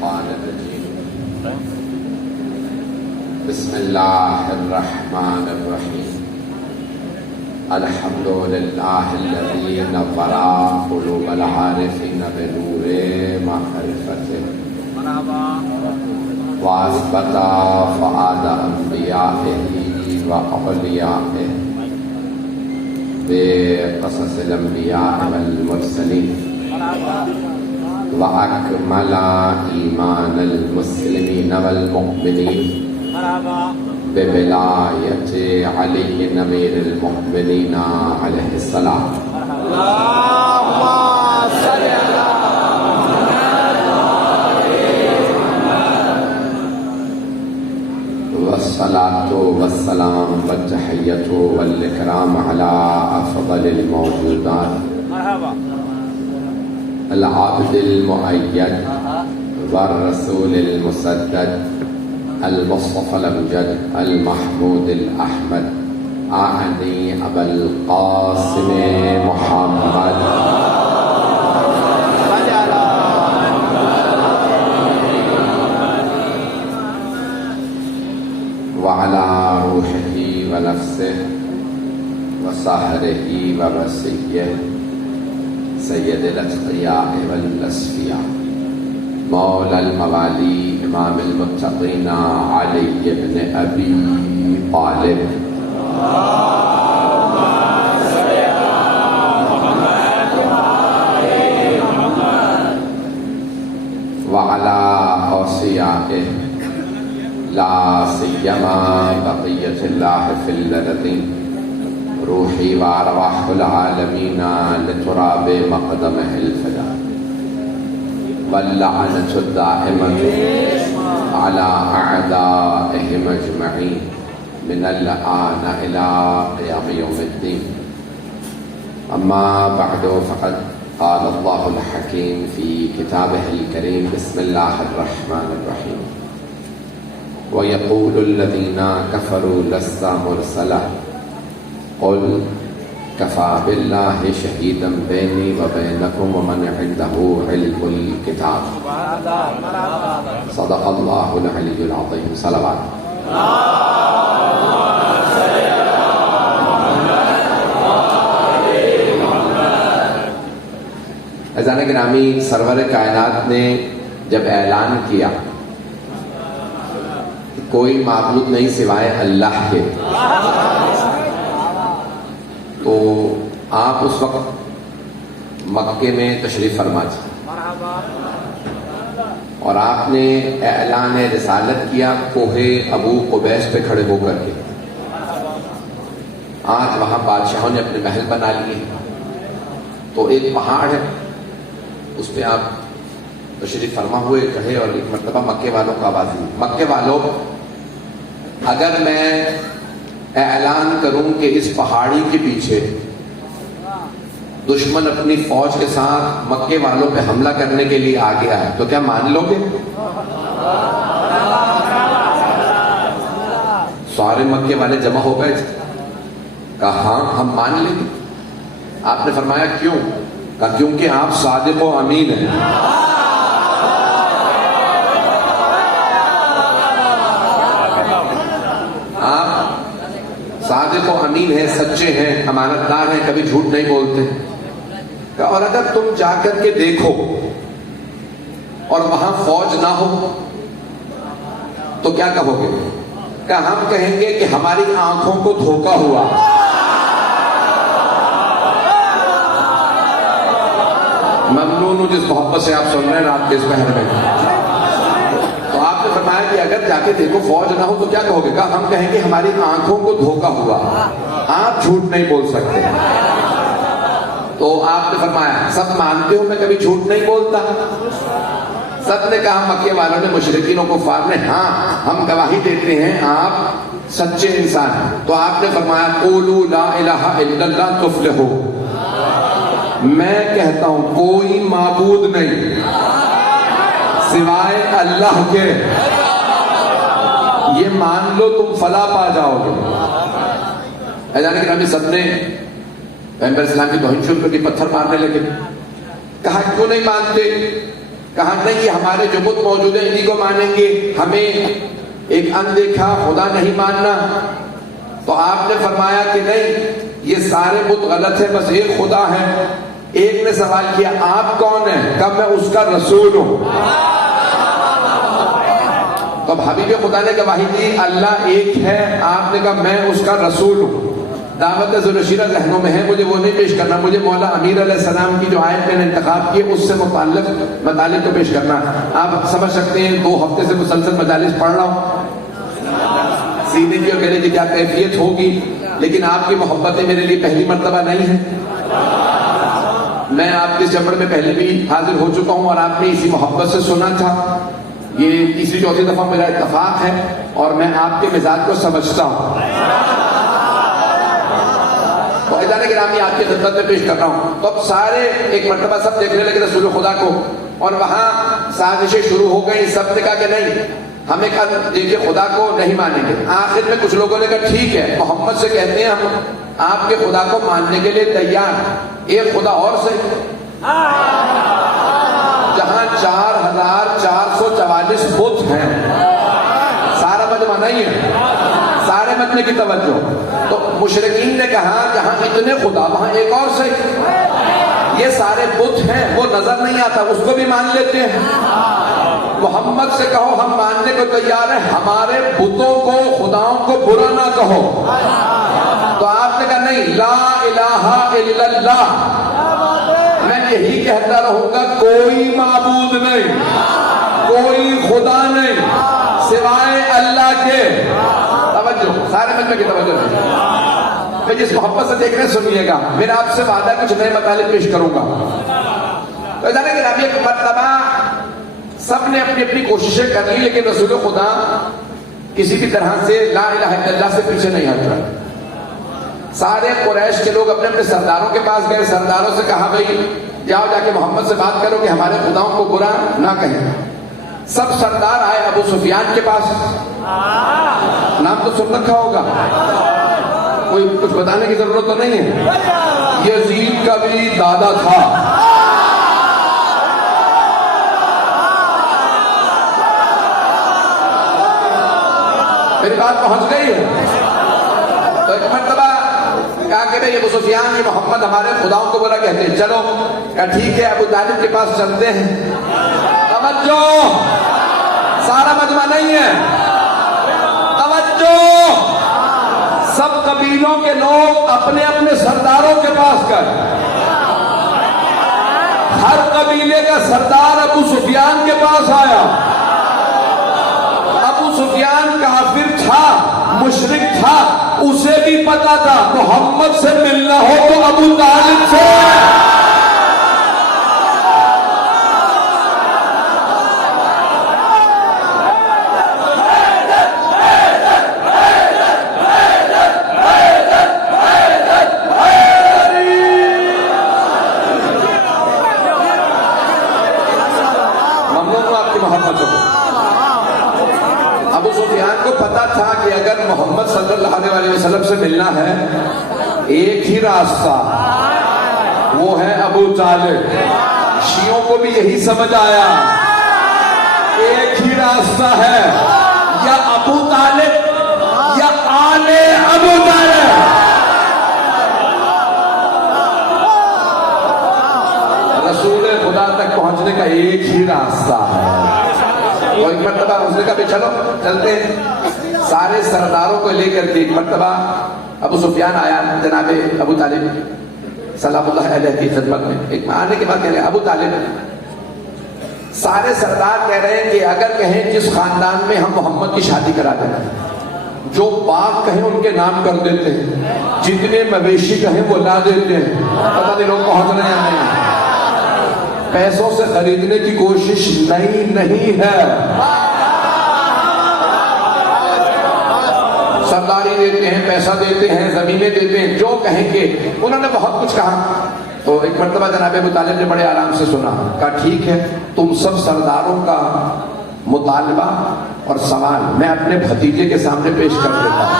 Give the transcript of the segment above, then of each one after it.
الشيطان الرجيم بسم الله الرحمن الرحيم الحمد لله الذي نور قلوب العارفين بنور معرفته وأثبت فؤاد أنبيائه وأوليائه بقصص الأنبياء والمرسلين وأكمل إيمان المسلمين والمؤمنين بولاية علي أمير المؤمنين عليه السلام. اللهم صل على والصلاة والسلام والتحية والإكرام على أفضل الموجودات العبد المؤيد والرسول المسدد المصطفى الأمجد المحمود الأحمد أعني أبا القاسم محمد وعلى روحه ونفسه وسهره ووصيه سيد الأتقياء والأصفياء مولى الموالي إمام المتقين علي بن أبي طالب وعلى أوصيائه لا سيما بقية الله في الأرضين روحي وأرواح العالمين لتراب مقدمه الفداء واللعنة الدائمة على أعدائهم أجمعين من الآن إلى قيام يوم الدين. أما بعد فقد قال الله الحكيم في كتابه الكريم بسم الله الرحمن الرحيم ويقول الذين كفروا لست مرسلا قل كفى بالله شهيدا بيني وبينكم ومن عنده علم الكتاب. صدق الله العلي العظيم. صلوات. عزیزان گرامی، سرور کائنات نے جب اعلان کیا کہ کوئی معبود نہیں سوائے اللہ کے، تو آپ اس وقت مکے میں تشریف فرما تھے اور آپ نے اعلان رسالت کیا کوہ ابو قبیس پہ کھڑے ہو کر کے. آج وہاں بادشاہوں نے اپنے محل بنا لیے، تو ایک پہاڑ ہے اس پہ آپ تشریف فرما ہوئے کہے اور ایک مرتبہ مکے والوں کا آواز دی، مکے والوں اگر میں اعلان کروں کہ اس پہاڑی کے پیچھے دشمن اپنی فوج کے ساتھ مکے والوں پہ حملہ کرنے کے لیے آ گیا ہے تو کیا مان لو گے؟ سارے مکے والے جمع ہو گئے، کہا ہاں ہم مان لیں گے. آپ نے فرمایا کیوں؟ کہا کیونکہ آپ صادق و امین ہیں. صادق و امین ہیں، سچے ہیں، امانت دار ہیں، کبھی جھوٹ نہیں بولتے. اور اگر تم جا کر کے دیکھو اور وہاں فوج نہ ہو تو کیا کہو گے؟ کہ ہم کہیں گے کہ ہماری آنکھوں کو دھوکا ہوا. ممنون ہوں جس محبت سے آپ سن رہے ہیں رات کے اس پہر میں. تو آپ نے فرمایا کہ اگر جا کے دیکھو فوج نہ ہو تو کیا کہو گے؟ کہا ہم کہیں گے ہماری آنکھوں کو دھوکا ہوا. آپ جھوٹ نہیں بول سکتے. تو آپ نے فرمایا سب مانتے ہو میں کبھی جھوٹ نہیں بولتا؟ سب نے کہا مکے والوں نے، مشرکین و کفار نے، ہاں ہم گواہی دیتے ہیں آپ سچے انسان ہیں. تو آپ نے فرمایا قولوا لا الہ الا اللہ تفلحوا. میں کہتا ہوں کوئی معبود نہیں سوائے اللہ کے، یہ مان لو تم فلاح پا جاؤ گے. جانے کہ ہمیں سب نے پیغمبر اسلام کی توہین شروع کر دی، پتھر مارنے لگے. کہا کیوں نہیں مانتے؟ کہا نہیں یہ ہمارے جو بت موجود ہیں انہی کو مانیں گے، ہمیں ایک اندیکھا خدا نہیں ماننا۔ تو آپ نے فرمایا کہ نہیں یہ سارے بت غلط ہیں، بس ایک خدا ہے۔ ایک نے سوال کیا آپ کون ہیں؟ کہا میں اس کا رسول ہوں۔ تو حبیب خدا نے گواہی دی اللہ ایک ہے، آپ نے کہا میں اس کا رسول ہوں۔ دعوت ذوالشیرہ ذہنوں میں ہے، مجھے وہ نہیں پیش کرنا، مجھے مولا امیر علیہ السلام کی جو آیت میں نے انتخاب کی اس سے متعلق مطالب کو پیش کرنا۔ آپ سمجھ سکتے ہیں 2 ہفتے سے مسلسل مجالس پڑھ رہا ہوں، سینے کی اور گلے کی کیا کیفیت ہوگی، لیکن آپ کی محبتیں میرے لیے پہلی مرتبہ نہیں ہے۔ میں آپ کے چمڑ میں پہلے بھی حاضر ہو چکا ہوں اور آپ نے اسی محبت سے سنا تھا۔ یہ تیسری چوتھی دفعہ میرا اتفاق ہے اور میں آپ کے مزاج کو سمجھتا ہوں۔ تو اذان گرامی آپ کی خدمت میں پیش کر رہا ہوں۔ تو اب سارے ایک مرتبہ سب دیکھنے لگے رسول خدا کو، اور وہاں سازشیں شروع ہو گئی۔ سب نے کہا کہ نہیں ہمیں کہا دیکھیے خدا کو نہیں مانیں گے۔ آخر میں کچھ لوگوں نے کہا ٹھیک ہے محمد سے کہتے ہیں ہم آپ کے خدا کو ماننے کے لیے تیار، ایک خدا اور صحیح۔ جہاں 4444 بت ہیں، سارا مجمع نہیں ہے، سارے مجمع کی توجہ۔ تو مشرکین نے کہا جہاں اتنے خدا وہاں ایک اور صحیح، یہ سارے بت ہیں وہ نظر نہیں آتا اس کو بھی مان لیتے ہیں۔ محمد سے کہو ہم ماننے کو تیار ہیں، ہمارے بتوں کو خداؤں کو برا نہ کہو۔ تو آپ نے کہا نہیں لا الہ الا اللہ، میں یہی کہتا رہوں گا کوئی معبود نہیں، کوئی خدا نہیں سوائے اللہ کے۔ توجہ سارے مجمع کی توجہ نہیں، میں جس محبت سے دیکھ رہے سنیے گا، میرا آپ سے وعدہ کچھ نئے مطالب پیش کروں گا۔ تو جانے کہ نبی ایک مرتبہ سب نے اپنی اپنی کوششیں کر لی، لیکن رسول خدا کسی بھی طرح سے لا الہ الا اللہ سے پیچھے نہیں ہٹ رہا۔ سارے قریش کے لوگ اپنے اپنے سرداروں کے پاس گئے، سرداروں سے کہا بھائی جاؤ جا کے محمد سے بات کرو کہ ہمارے خداؤں کو برا نہ کہیں۔ سب سردار آئے ابو سفیان کے پاس، نام تو سن رکھا ہوگا، کوئی کچھ بتانے کی ضرورت تو نہیں ہے، یزید کا بھی دادا تھا۔ میری بات پہنچ گئی ہے؟ تو ایک مرتبہ کہا کہ بھائی ابو سفیان یہ محمد ہمارے خداؤں کو برا کہتے ہیں، چلو کہا ٹھیک ہے ابو طالب کے پاس چلتے ہیں۔ توجہ سارا مجمع نہیں ہے، توجہ سب قبیلوں کے لوگ اپنے اپنے سرداروں کے پاس گئے۔ ہر قبیلے کا سردار ابو سفیان کے پاس آیا۔ ابو سفیان کافر تھا، مشرک تھا، اسے بھی پتا تھا محمد سے ملنا ہو تو ابو طالب سے۔ ابو سفیان کو پتا تھا کہ اگر محمد صلی اللہ علیہ وسلم سے ملنا ہے ایک ہی راستہ، وہ ہے ابو طالب۔ شیعوں کو بھی یہی سمجھ آیا، ایک ہی راستہ ہے، یا ابو طالب یا آل ابو طالب۔ رسول خدا تک پہنچنے کا ایک ہی راستہ ہے۔ اور ایک مرتبہ اس نے کہا بھی چلو چلتے ہیں، سارے سرداروں کو لے کر کے ایک مرتبہ ابو سفیان آیا جناب ابو طالب سلام اللہ علیہ کی خدمت میں۔ ایک آنے کے بعد کہہ رہے ابو طالب، سارے سردار کہہ رہے ہیں کہ اگر کہیں جس خاندان میں ہم محمد کی شادی کرا دیں، جو باغ کہیں ان کے نام کر دیتے ہیں، جتنے مویشی کہیں وہ لا دیتے ہیں، پتہ نہیں لوگ پہنچ رہے ہیں نہیں، پیسوں سے خریدنے کی کوشش نہیں ہے، سرداری دیتے ہیں، پیسہ دیتے ہیں، زمینیں دیتے ہیں، جو کہیں گے۔ انہوں نے بہت کچھ کہا۔ تو ایک مرتبہ جناب ابو طالب نے بڑے آرام سے سنا، کہا ٹھیک ہے تم سب سرداروں کا مطالبہ اور سوال میں اپنے بھتیجے کے سامنے پیش کر دیتا ہوں۔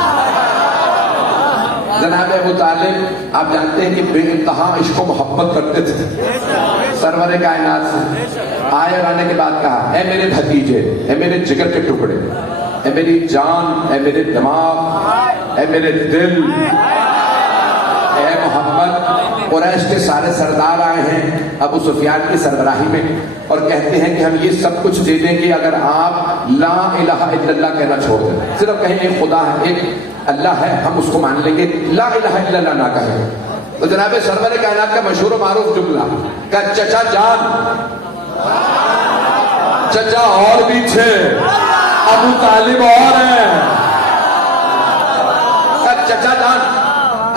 جناب ابو طالب آپ جانتے ہیں کہ بے انتہا عشق و محبت کرتے تھے، سرور کائنات سے آئے اور آنے کے بعد کہا اے میرے بھتیجے، اے میرے جگر کے ٹکڑے، اے میری جان، اے میرے دماغ، اے میرے دل، اے محمد، قریش کے سارے سردار آئے ہیں ابو سفیان کی سربراہی میں اور کہتے ہیں کہ ہم یہ سب کچھ دے دیں گے اگر آپ لا الہ الا اللہ کہنا چھوڑ دیں، صرف کہیں ایک خدا ہے، ایک اللہ ہے، ہم اس کو مان لیں گے، لا الہ الا اللہ نہ کہیں۔ تو جناب سرور کائنات کا مشہور و معروف جملہ کہ چچا جان، چچا اور بھی تھے، ابو طالب اور ہیں، کہ چچا جان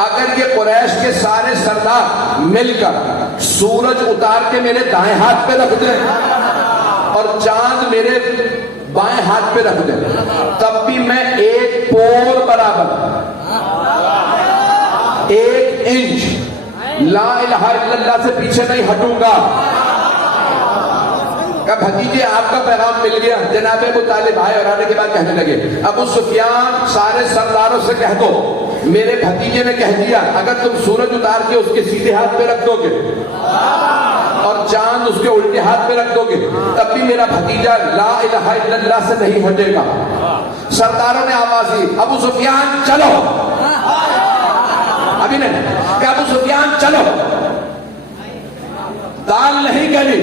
اگر یہ قریش کے سارے سردار مل کر سورج اتار کے میرے دائیں ہاتھ پہ رکھ دیں اور چاند میرے بائیں ہاتھ پہ رکھ دیں تب بھی میں ایک پور برابر، ایک انچ لا الہ الا اللہ سے پیچھے نہیں ہٹوں گا۔ کہ بھتیجے آپ کا پیغام مل گیا۔ جناب ابو طالب آئے اور آنے کے بعد کہنے لگے ابو سفیان سارے سرداروں سے کہہ دو میرے بھتیجے نے کہہ دیا اگر تم سورج اتار کے اس کے سیدھے ہاتھ پہ رکھ دو گے اور چاند اس کے الٹے ہاتھ پہ رکھ دو گے تب بھی میرا بھتیجا لا الہ الا اللہ سے نہیں ہٹے گا۔ سرداروں نے آواز دی ابو سفیان چلو، ابھی نہیں کہ ابو سفیان چلو، دال نہیں گلی،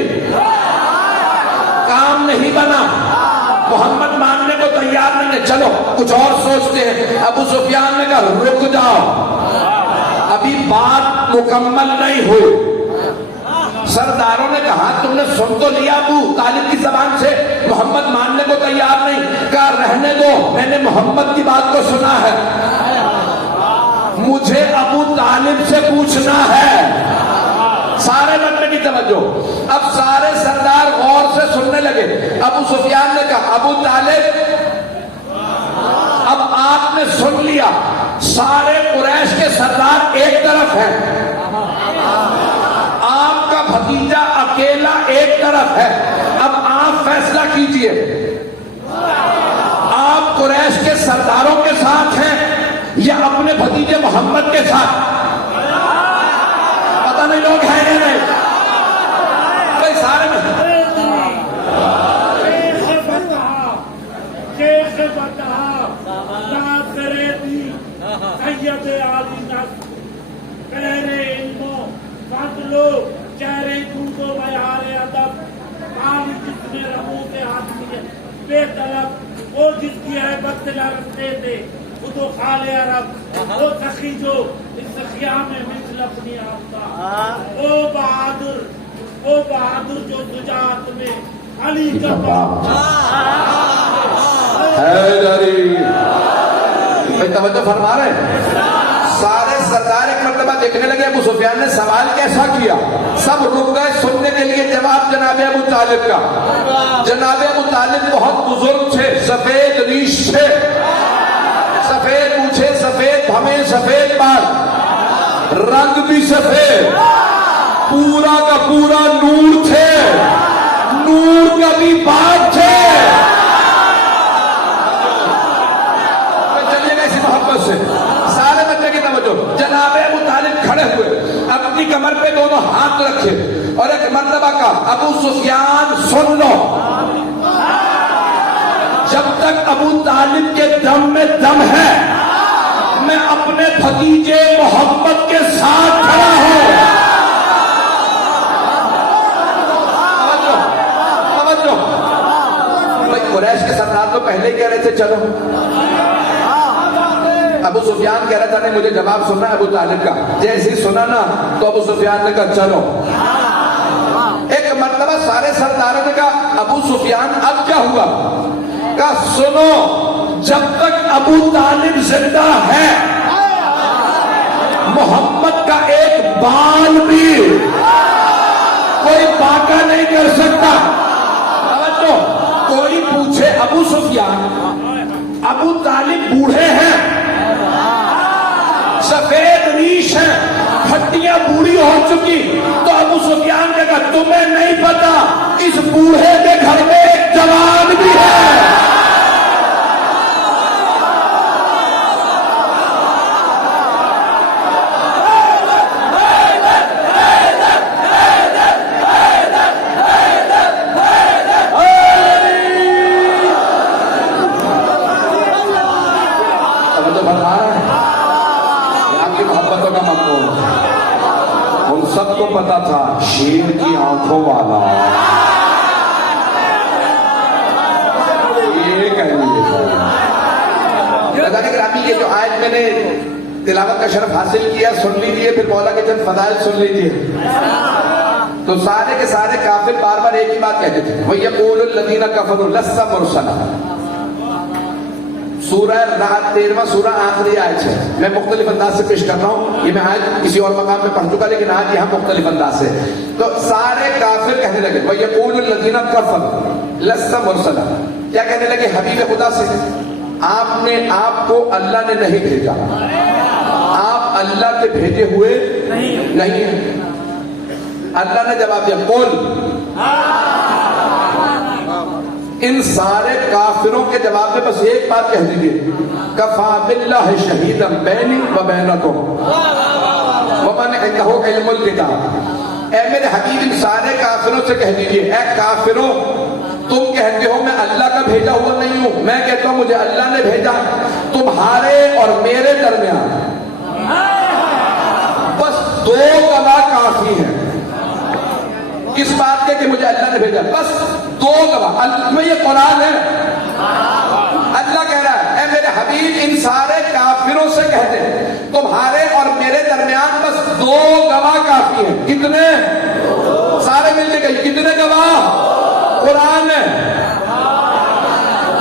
کام نہیں بنا، محمد ماننے کو تیار نہیں ہے، چلو کچھ اور سوچتے ہیں۔ ابو سفیان نے کہا رک جاؤ، ابھی بات مکمل نہیں ہوئی۔ سرداروں نے کہا تم نے سن تو لیا ابو طالب کی زبان سے محمد ماننے کو تیار نہیں، کہا رہنے دو، میں نے محمد کی بات کو سنا ہے، مجھے ابو طالب سے پوچھنا ہے۔ سارے بندے کی توجہ، اب سارے سردار غور سے سننے لگے۔ ابو سفیان نے کہا ابو طالب اب آپ نے سن لیا، سارے قریش کے سردار ایک طرف ہیں، آپ کا بھتیجا اکیلا ایک طرف ہے، اب آپ فیصلہ کیجئے، آپ قریش کے سرداروں کے ساتھ ہیں یا اپنے بھتیجے محمد کے ساتھ؟ پتہ نہیں لوگ ہیں یا نہیں، بھائی سارے میں سید عالی نصر پہرے علم و فضل و چہرے دود و بیار ادب پانی جس میں رموز آدمیت بے طلب وہ جس کی عیبت دلا رکھتے تھے وہ تو خال عرب وہ سخی جو اس خیام میں مثل اپنی آفتا وہ بہادر جو شجاعت میں علی کا حیدری توجہ فرما رہے ہیں۔ سارے سردار ایک مرتبہ دیکھنے لگے ابو سفیان نے سوال کیسا کیا، سب رک گئے سننے کے لیے جواب جناب ابو طالب کا۔ جناب ابو طالب بہت بزرگ تھے، سفید ریش تھے، سفید پوچھے، سفید بھمیں، سفید بال، رنگ بھی سفید، پورا کا پورا نور تھے، نور کا بھی باپ تھے۔ سے سارے بچے کی توجہ، جناب ابو طالب کھڑے ہوئے، اپنی کمر پہ دونوں ہاتھ رکھے اور ایک مرتبہ کہا ابو سفیان سن لو، جب تک ابو طالب کے دم میں دم ہے میں اپنے بھتیجے محمد کے ساتھ کھڑا ہوں۔ توجہ، بھائی قریش کے سردار تو پہلے کہہ رہے تھے چلو، ابو سفیان کہہ رہا تھا نہیں مجھے جواب سننا ہے ابو طالب کا، جیسے ہی سنا نا تو ابو سفیان نے کہا چلو۔ ایک مرتبہ سارے سرداروں نے کہا ابو سفیان اب کیا ہوا؟ کہا سنو، جب تک ابو طالب زندہ ہے محمد کا ایک بال بھی کوئی باقا نہیں کر سکتا۔ توجہ، کوئی پوچھے ابو سفیان ابو طالب بوڑھے ہیں، سفید ریش ہے، ہڈیاں بوڑھی ہو چکی، تو ابو سفیان نے کہا تمہیں نہیں پتا اس بوڑھے کے گھر میں ایک جوان بھی ہے۔ پتا تھا شیر کی آنکھوں والا یہ کہنے گرامی یہ جو آیت میں نے تلاوت کا شرف حاصل کیا سن لیجیے، پھر مولا کے چند فضائل سن لیجیے. تو سارے کے سارے کافر بار بار ایک ہی بات کہتے تھے، وَيَقُولُ الَّذِينَ كَفَرُوا لَسْتَ مُرْسَلًا. سورہ رات 13واں سورہ آخری آیت ہے. میں مختلف انداز سے پیش کر رہا ہوں، یہ میں آج کسی اور مقام میں پڑھ چکا لیکن آج یہاں مختلف انداز سے. تو سارے کافر کہنے لگے وَيَقُولُ الَّذِينَ كَفَرُوا لَسْتَ مُرْسَلًا. کیا کہنے لگے؟ حبیب خدا سے آپ کو اللہ نے نہیں بھیجا، آپ اللہ کے بھیجے ہوئے نہیں ہیں. اللہ نے جواب دیا قل، ان سارے کافروں کے جواب میں بس ایک بات کہہ دیجیے، کفا باللہ شہیدا بینی و بینکم ومن عنده علم الکتاب. اے میرے حبیب ان سارے کافروں سے کہہ دیجیے، اے کافروں تم کہتے ہو میں اللہ کا بھیجا ہوا نہیں ہوں، میں کہتا ہوں مجھے اللہ نے بھیجا. تمہارے اور میرے درمیان بس 2 گواہ کافی ہیں. کس بات کے کہ مجھے اللہ نے بھیجا؟ بس 2 گواہ. میں یہ قرآن ہے، اللہ کہہ رہا ہے اے میرے حبیب ان سارے کافروں سے کہتے ہیں تمہارے اور میرے درمیان بس 2 گواہ کافی ہیں. کتنے؟ سارے مل کے گئے کتنے گواہ؟ قرآن ہے.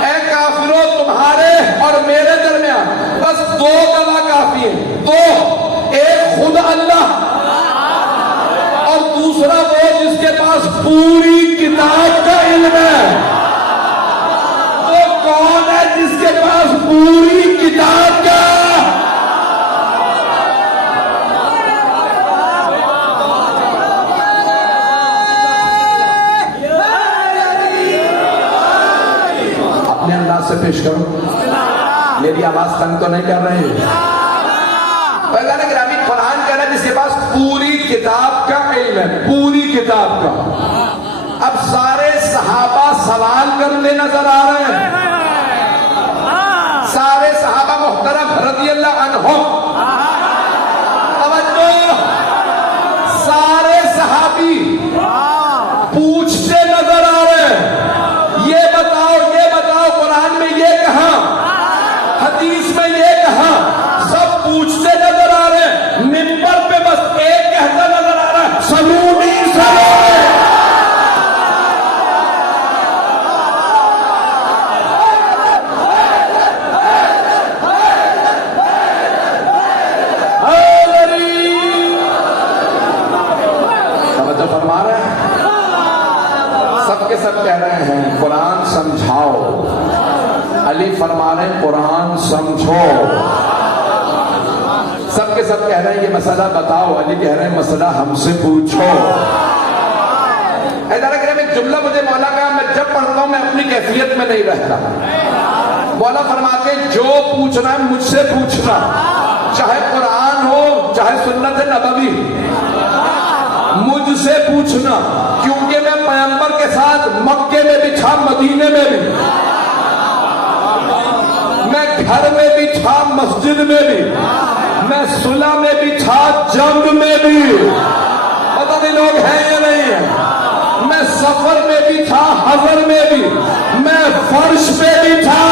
اے کافروں تمہارے اور میرے درمیان بس 2 گواہ کافی ہیں. 2، ایک خود اللہ اور دوسرا وہ جس کے پاس پوری کتاب کا علم ہے. وہ کون ہے جس کے پاس پوری کتاب کا؟ اپنے انداز سے پیش کرو، میری آواز تنگ تو نہیں کر رہے ہیں؟ قرآن کہہ رہا ہے جس کے پاس پوری کتاب کا علم ہے، پوری کتاب کا. اب سارے صحابہ سوال کرنے نظر آ رہے ہیں. سارے صحابہ محترم رضی اللہ عنہم، توجہ، سارے صحابی پوچھتے نظر آ رہے ہیں، یہ بتاؤ قرآن میں یہ کہا، حدیث میں یہ کہا. سب پوچھتے نظر آ رہے ہیں. منبر پہ بس ایک کہتا نظر آ رہا ہے سلونی توجہ فرما رہے ہیں. سب کے سب کہہ رہے ہیں قرآن سمجھاؤ. علی فرما رہے ہیں قرآن سمجھو. سب کے سب کہہ رہے ہیں یہ مسئلہ بتاؤ. علی کہہ رہے ہیں مسئلہ ہم سے پوچھو. ایک جملہ مجھے مولا کا میں جب پڑھتا ہوں میں اپنی کیفیت میں نہیں رہتا. مولا فرماتے جو پوچھنا ہے مجھ سے پوچھنا، چاہے قرآن ہو چاہے سنت نبوی، مجھ سے پوچھنا. کیونکہ میں پیغمبر کے ساتھ مکے میں بھی تھا، مدینے میں بھی، میں گھر میں بھی تھا، مسجد میں بھی، میں صلح میں بھی تھا، جنگ میں بھی. پتہ نہیں لوگ ہیں یا نہیں ہیں. میں سفر میں بھی تھا، حضر میں بھی، میں فرش پہ بھی تھا.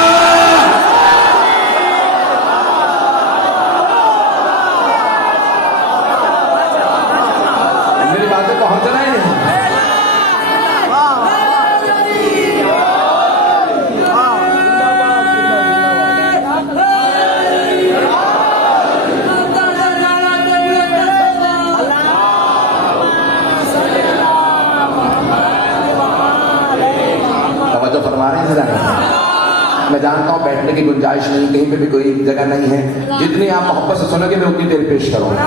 میری باتیں پہنچ رہی ہیں؟ میں جانتا ہوں بیٹھنے کی گنجائش نہیں، کہیں پہ بھی کوئی جگہ نہیں ہے. جتنی آپ محبت سے سنو گے میں اتنی دیر پیش کروں گا.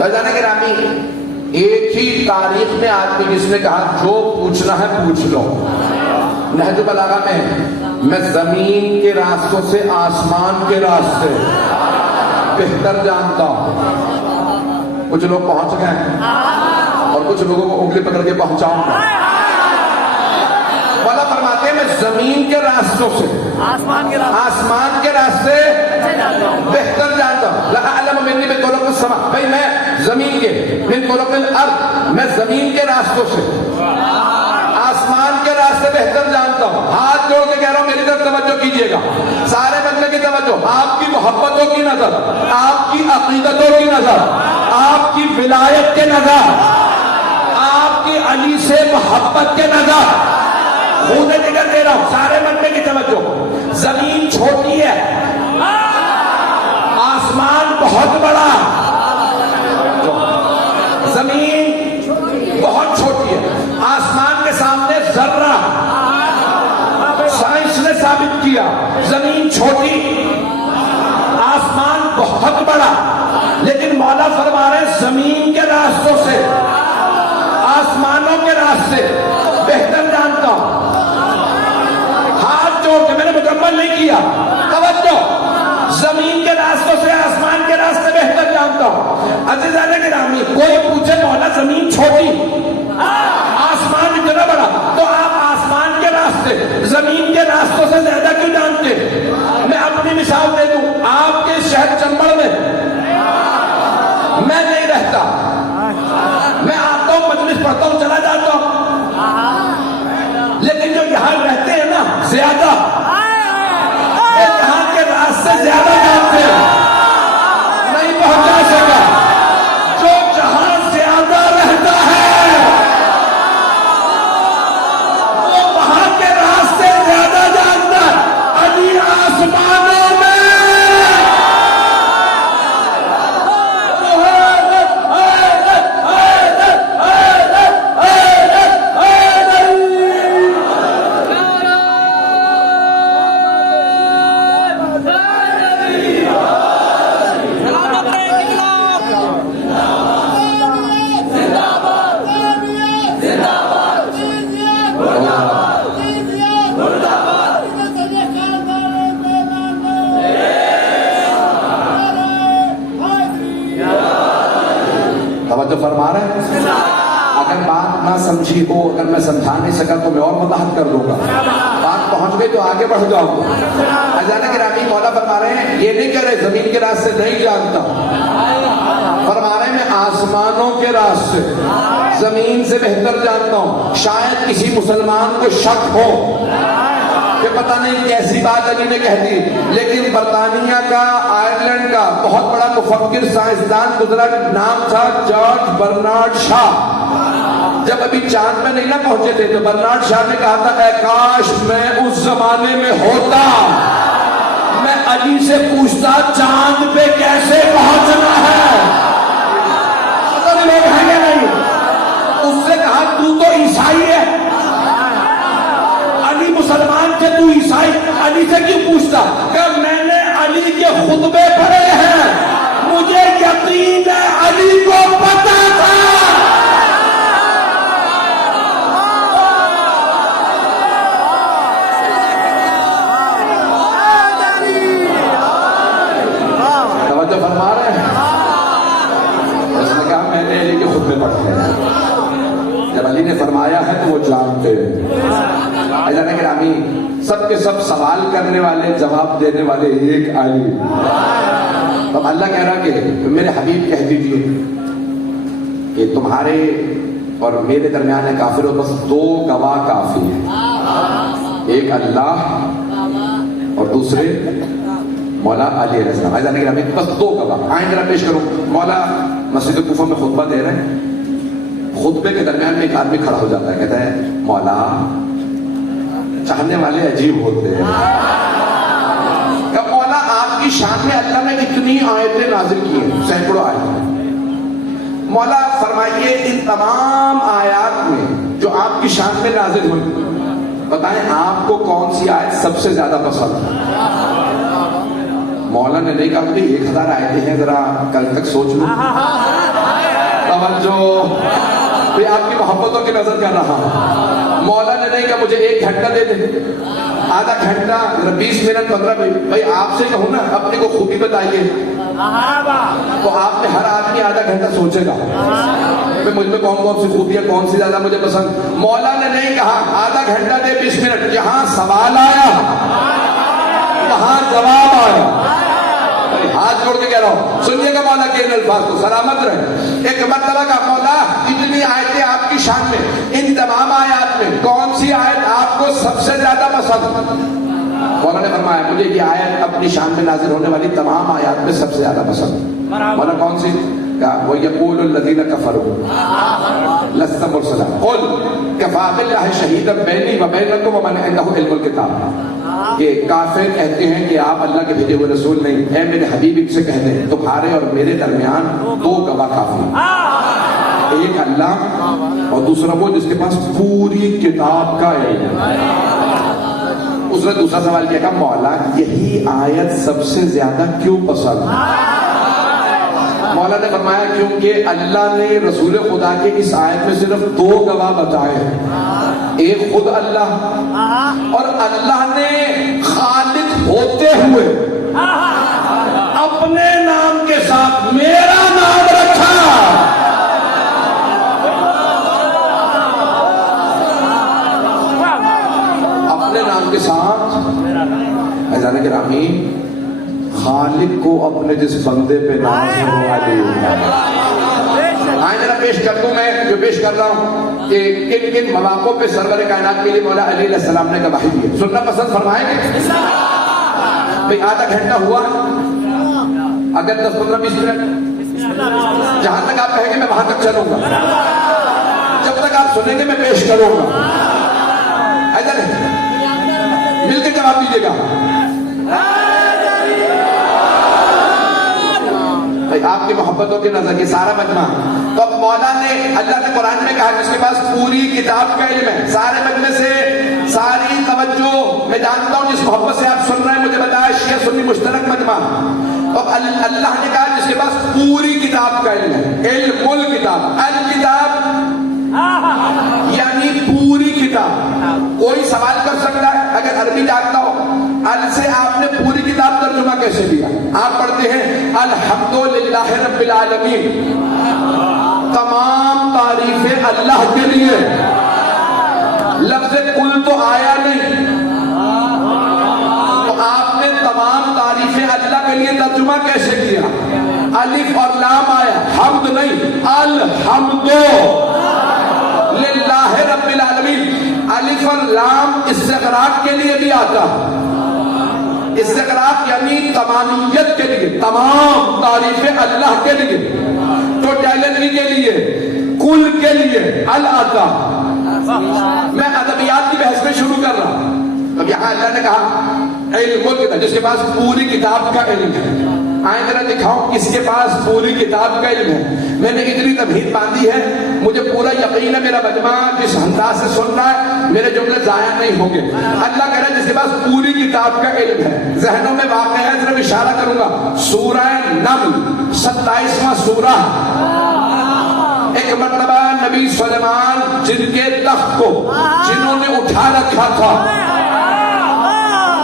گرامی ایک ہی تاریخ میں آدمی جس نے کہا جو پوچھنا ہے پوچھ لو. نہج البلاغہ میں زمین کے راستوں سے آسمان کے راستے بہتر جانتا ہوں. کچھ لوگ پہنچ گئے ہیں اور کچھ لوگوں کو انگلی پکڑ کے پہنچاؤں گا. مولا فرماتے ہیں میں زمین کے راستوں سے آسمان کے راستے آسمان کے راستے جانتا ہوں بہتر جانتا ہوں. لا اعلم منی بطرق السماء، بھائی میں زمین کے من طرق الارض، میں زمین کے راستوں سے آسمان کے راستے بہتر جانتا ہوں. ہاتھ جوڑ کے کہہ رہا ہوں میری طرف توجہ کیجئے گا، سارے بندے کی توجہ. آپ کی محبتوں کی نظر، آپ کی عقیدتوں کی نظر، آپ کی ولایت کے نظر، آپ کی علی سے محبت کے نظر خود نگر دے رہا ہوں. سارے بندے کی توجہ. زمین چھوٹی ہے، آسمان بہت بڑا. زمین بہت چھوٹی ہے، آسمان کے سامنے ذرہ. سائنس نے ثابت کیا زمین چھوٹی، آسمان بہت بڑا. لیکن مولا فرما رہے ہیں زمین کے راستوں سے آسمانوں کے راستے بہتر جانتا ہوں. ہاتھ جوڑ کے، میں نے مکمل نہیں کیا، توجہ. زمین کے راستوں سے آسمان کے راستے بہتر جانتا ہوں. عزیزان گرامی، کوئی پوچھے مولا زمین چھوٹی آسمان اتنا بڑا، تو آپ آسمان کے راستے زمین کے راستوں سے زیادہ کیوں جانتے؟ میں اپنی مثال دے دوں. آپ کے شہر چمبڑ میں میں نہیں رہتا، میں آتا ہوں مجلس پڑھتا ہوں چلا جاتا ہوں. لیکن جو یہاں رہتے ہیں نا زیادہ، یہاں کے راستے زیادہ جانتے ہیں. نہیں پہنچا سکا. جو جہاں زیادہ رہتا ہے وہ وہاں کے راستے زیادہ جانتا ہے. علی آسمانوں میں توجہ فرما رہے ہیں. اگر بات نہ سمجھی ہو، اگر میں سمجھا نہیں سکا تو میں اور وضاحت کر دوں گا. بات پہنچ گئی تو آگے بڑھ جاؤں گا. عزیزان گرامی، مولا فرما رہے ہیں یہ نہیں کہہ رہے زمین کے راستے نہیں جانتا، فرما رہے ہیں میں آسمانوں کے راستے زمین سے بہتر جانتا ہوں. شاید کسی مسلمان کو شک ہو کہ پتہ نہیں کیسی بات علی نے کہہ دی، لیکن برطانیہ کا، آئرلینڈ کا بہت بڑا مفکر سائنسدان گزرا، نام تھا جارج برنارڈ شاہ. جب ابھی چاند میں نہیں نہ پہنچے تھے تو برنارڈ شاہ نے کہا تھا اے کاش میں اس زمانے میں ہوتا، میں علی سے پوچھتا چاند پہ کیسے پہنچنا ہے. پتہ نہیں لوگ ہیں یا نہیں. اس سے کہا تو عیسائی ہے، علی مسلمان تھے، تو عیسائی، علی سے کیوں پوچھتا؟ کہ میں نے علی کے خطبے پڑھے ہیں، مجھے یقین ہے علی کو پتہ تھا. توجہ فرما رہے ہیں. اس نے کہا میں نے علی کے خطبے پڑھے ہیں. جب علی نے فرمایا ہے تو وہ جانتے ہیں. عزیزان گرامی، سب کے سب سوال کرنے والے، جواب دینے والے ایک علی. اب اللہ کہہ رہا کہ میرے حبیب کہہ دیجئے کہ تمہارے اور میرے درمیان ہے کافروں بس دو گواہ کافی ہیں، ایک اللہ اور دوسرے مولا علی علیہ السلام. عزیزان گرامی، بس دو گواہ. آئیں ذرا پیش کروں. مولا مسجد کوفہ میں خطبہ دے رہے ہیں، خطبے کے درمیان میں ایک آدمی کھڑا ہو جاتا ہے، کہتا ہے مولا چاہنے والے عجیب ہوتے ہیں. کہ مولا آپ کی شان میں اللہ نے اتنی آیتیں نازل کی ہیں، سینکڑوں آیتیں. مولا فرمائیے ان تمام آیات میں جو آپ کی شان میں نازل ہوئی، بتائیں آپ کو کون سی آیت سب سے زیادہ پسند ہے؟ مولا نے نہیں کہا کہ 1000 آیتیں ہیں، ذرا کل تک سوچ لوں. توجہ، آپ کی محبتوں کی نظر کر رہا ہوں. مولا نے نہیں کہا مجھے 1 گھنٹہ دے دے، آدھا گھنٹہ، 20 منٹ، 15 منٹ. بھائی آپ سے کہوں نا اپنی کو خوبی بتائیے تو آپ میں ہر آدمی آدھا گھنٹہ سوچے گا مجھ میں کون کون سی خوبیاں، کون سی زیادہ مجھے پسند. مولا نے نہیں کہا آدھا گھنٹہ دے 20 منٹ. جہاں سوال آیا وہاں جواب آیا. ہاتھ جوڑ کے کہہ رہا ہوں سنیے گا مولا کے ان الفاظ کو، سلامت رہے. ایک مرتبہ کا مولا اتنی آیتیں آپ کی شان میں، ان تمام آیات میں کون سی آیت آپ کو سب سے زیادہ پسند؟ مولا نے فرمایا مجھے یہ آیت اپنی شان میں نازل ہونے والی تمام آیات میں سب سے زیادہ پسند. مولا کون سی؟ کہا وَيَقُولُ الَّذِينَ كَفَرُوا لَسْتَ مُرْسَلًا قُلْ كَفَىٰ بِاللَّهِ شَهِيدًا بَيْنِي وَبَيْنَكُمْ وَمَنْ عِندَهُ عِلْمُ الْكِتَابِ. کہ کافر کہتے ہیں کہ آپ اللہ کے بھیجے ہوئے رسول نہیں. اے میرے حبیب ان سے کہہ دیں تمہارے اور میرے درمیان 2 گواہ کافی، ایک اللہ اور دوسرا وہ جس کے پاس پوری کتاب کا علم ہے. اس نے دوسرا سوال کیا، کہ مولا یہی آیت سب سے زیادہ کیوں پسند؟ مولا نے فرمایا کیونکہ اللہ نے رسول خدا کے اس آیت میں صرف 2 گواہ بتائے ہیں، ایک خود اللہ، اور اللہ نے خالق ہوتے ہوئے اپنے نام کے ساتھ میرا نام رکھا. اپنے نام کے ساتھ عزیزان گرامی خالق کو اپنے جس بندے پہ ناز ہوا دے. آئیں ذرا پیش کر دوں میں جو پیش کر رہا ہوں کہ کن کن مواقع پہ سرور کائنات کے لیے مولا علی علیہ السلام نے گواہی دی. سننا پسند فرمائیں گے؟ بھئی آدھا گھنٹہ ہوا، اگر 10 15 20 منٹ، جہاں تک آپ کہیں گے میں وہاں تک چلوں گا، جب تک آپ سنیں گے میں پیش کروں گا. ایسا نہیں، مل کے جواب دیجیے گا. آپ کی محبتوں کے نظر یہ سارا مجمع. تو اب مولا نے، اللہ نے قرآن میں کہا جس کے پاس پوری کتاب کا علم ہے. سارے مجمع سے ساری توجہ میں جانتا ہوں جس محبت سے آپ سن رہے ہیں، مجھے بتایا شیعہ سنی مشترک مجمع. اب اللہ نے کہا جس کے پاس پوری کتاب کا علم ہے، علم الکتاب، الکتاب یعنی پوری کتاب. کوئی سوال کر سکتا ہے اگر عربی جانتا ہو، ال سے آپ نے پوری کتاب ترجمہ کیسے دیا؟ آپ پڑھتے ہیں الحمدللہ رب العالمین، تمام تعریفیں اللہ کے لیے. لفظ کل تو آیا نہیں، تو آپ نے تمام تعریفیں اللہ کے لیے ترجمہ کیسے کیا؟ الف اور لام آیا، حمد نہیں، الحمد للہ رب العالمین. الف اور لام استغراق کے لیے بھی آتا، استغراق یعنی تمامیت کے لیے، تمام تعریفیں اللہ کے لیے، ٹوٹیلٹی کے لیے، کل کے لیے ال آتا. میں ادبیات کی بحث میں شروع کر رہا ہوں. اب یہاں اللہ نے کہا علم الکتاب، جس کے پاس پوری کتاب کا علم ہے. آئیں ذرا دکھاؤں کس کے پاس پوری کتاب کا علم ہے. میں نے اتنی تمہید باندھی ہے، مجھے پورا یقین ہے میرا مجمع جس انداز سے سن رہا ہے میرے جملے ضائع نہیں ہوں گے. اللہ کہہ رہا ہے جس کے پاس پوری کتاب کا علم ہے. ذہنوں میں واقع ہے، صرف اشارہ کروں گا. سورہ نمل 27واں سورہ. ایک مرتبہ نبی سلیمان جن کے تخت کو جنہوں نے اٹھا رکھا تھا،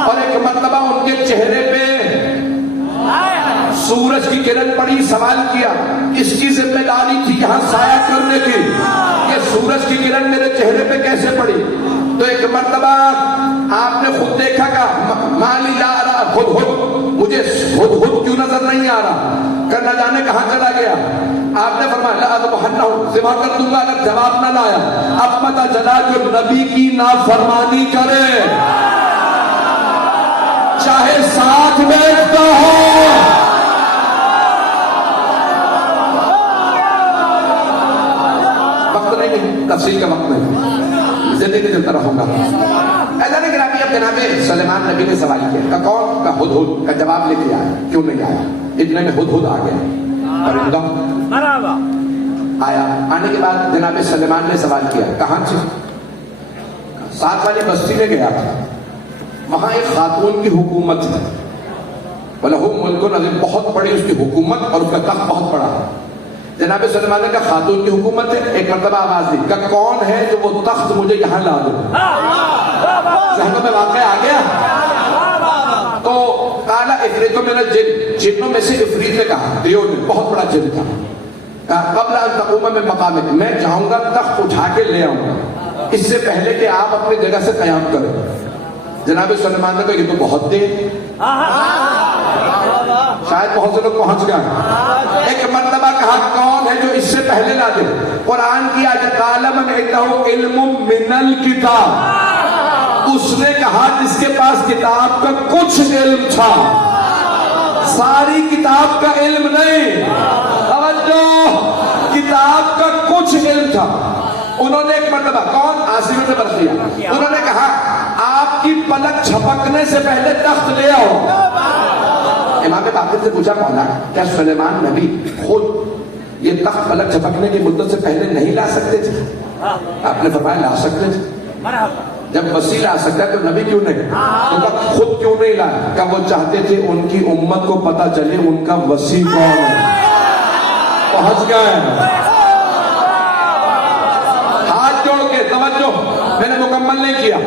اور ایک مرتبہ ان کے چہرے پہ سورج کی کرن پڑی. سوال کیا اس کی ذمہ داری تھی یہاں سایہ کرنے کی، کہ سورج کی کرن میرے چہرے پہ کیسے پڑی. تو ایک مرتبہ آپ نے خود دیکھا کہ مالی لا رہا ہدہد، مجھے ہدہد کیوں نظر نہیں آ رہا، کہ نہ جانے کہاں چلا گیا. آپ نے فرمایا لا اذبحنہ، ذبح کر دوں گا اگر جواب نہ لایا. اب پتہ چلا جو نبی کی نافرمانی کرے چاہے ساتھ بیٹھتا ہو، وقت نہیں، تفصیل کا وقت نہیں، زندگی چلتا رہوں گا. ایسا نہیں گرامی. اب جناب سلیمان نبی نے سوال کیا کہ کون کا ہدہد کا جواب لے کے آیا، کیوں نہیں آیا؟ اتنے میں ہدہد آ گیا، پرندہ آیا. آنے کے بعد جناب سلیمان نے سوال کیا کہاں سے؟ ساتھ والی بستی میں گیا تھا، وہاں ایک خاتون کی حکومت ہے، وَلَهُ مُلْكٌ عَظِيمٌ، بہت بڑی اس کی حکومت اور اس کا تخت بہت بڑا ہے. جناب سلیمان نے کہا خاتون کی حکومت ہے. ایک مرتبہ آواز دی کہ کون ہے جو وہ تخت مجھے یہاں لا دو. ذہنوں میں واقعہ آ گیا. تو کالا افریت تو میرا جنوں میں سے افریت نے کہا، دیو نے بہت بڑا جن تھا، کہا قبل ان تقوم میں مقامک، میں جاؤں گا تخت اٹھا کے لے آؤں گا، اس سے پہلے کہ آپ اپنی جگہ سے قیام کریں. جناب سلیمان نے کہا یہ تو بہت دیر، شاید بہت سے لوگ پہنچ گئے. ایک مرتبہ کہا کون ہے جو اس سے پہلے لا دے. قرآن کی آیت قال من عنده علم من الکتاب، اس نے کہا جس کے پاس کتاب کا کچھ علم تھا، ساری کتاب کا علم نہیں. توجہ، کتاب کا کچھ علم تھا. انہوں نے ایک مرتبہ، کون؟ عاصم بن برقیہ، انہوں نے کہا آپ کی پلک جھپکنے سے پہلے تخت لے آؤ. امام باقر سے پوچھا مولا کیا سلیمان نبی خود یہ تخت پلک جھپکنے کی مدت سے پہلے نہیں لا سکتے تھے؟ آپ نے فرمایا لا سکتے تھے. جب وسیلہ آ سکتا ہے تو نبی کیوں نہیں؟ تو خود کیوں نہیں لائے؟ کہ وہ چاہتے تھے ان کی امت کو پتا چلے ان کا وسیع کون ہے. پہنچ گئے. ہاتھ جوڑ کے توجہ، میں نے مکمل نہیں کیا.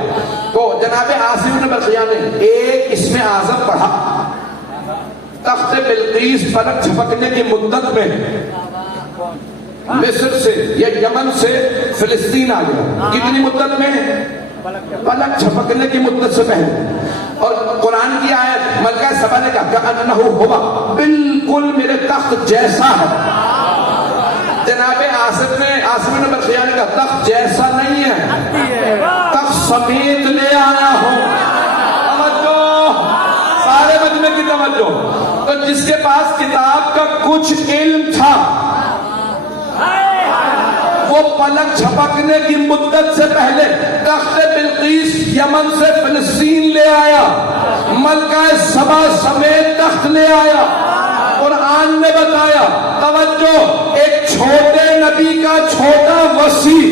تو جناب عاصم بن برقیہ نے ایک اسم اعظم پڑھا. تخت بلقیس پلک جھپکنے کی مدت میں مصر سے یا یمن سے فلسطین آ گیا. کتنی مدت میں؟ پلک جھپکنے کی مدت سے پہلے. اور قرآن کی آیت ملکہ سبا نے کہا کہ انہ ہوا، بالکل میرے تخت جیسا ہے. جناب عاصم بن برقیہ نے کہا تخت جیسا نہیں ہے، تخت سمیت لے آیا ہوں. توجہ، سارے مجمع کی توجہ. تو جس کے پاس کتاب کا کچھ علم تھا وہ پلک جھپکنے کی مدت سے پہلے تخت بلقیس یمن سے فلسطین لے آیا، ملکہ سبا سمیت تخت لے آیا. قرآن نے بتایا، توجہ، ایک چھوٹے نبی کا چھوٹا وسیع.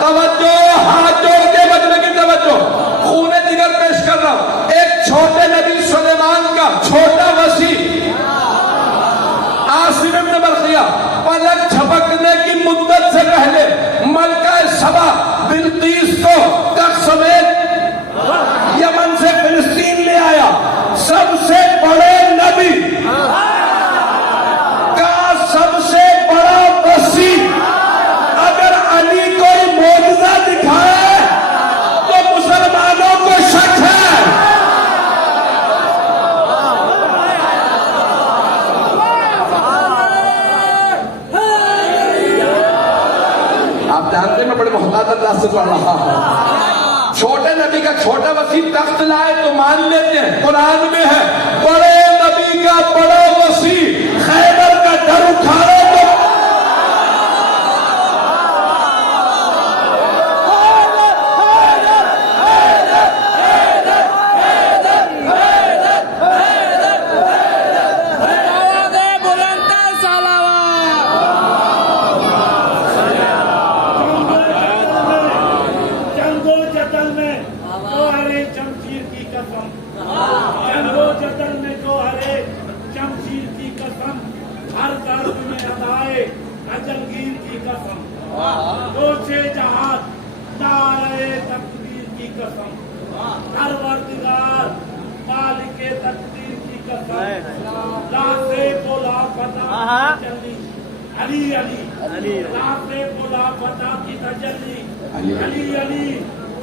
توجہ، ہاتھ جوڑ کے بچنے کی توجہ، خون جگر پیش کر رہا ہوں. ایک چھوٹے نبی سلیمان کا چھوٹا وسیع عاصم بن برقیہ پلک جھپکنے کی مدت سے پہلے ملکہ سبا بلقیس کو تخت سمیت یمن سے فلسطین لے آیا. سب سے بڑے نبی کا سب سے بڑا وسیع اگر علی کوئی معجزہ دکھائے تو مسلمانوں کو شک ہے. آپ جانتے ہیں میں بڑے محتاط اللہ سے پڑھ رہا ہوں. چھوٹے نبی کا چھوٹا وسیع تخت لائے تو مان لیتے ہیں. قرآن میں ہے بڑے نبی کا بڑا وسیع خیبر کا ڈر اٹھائے تو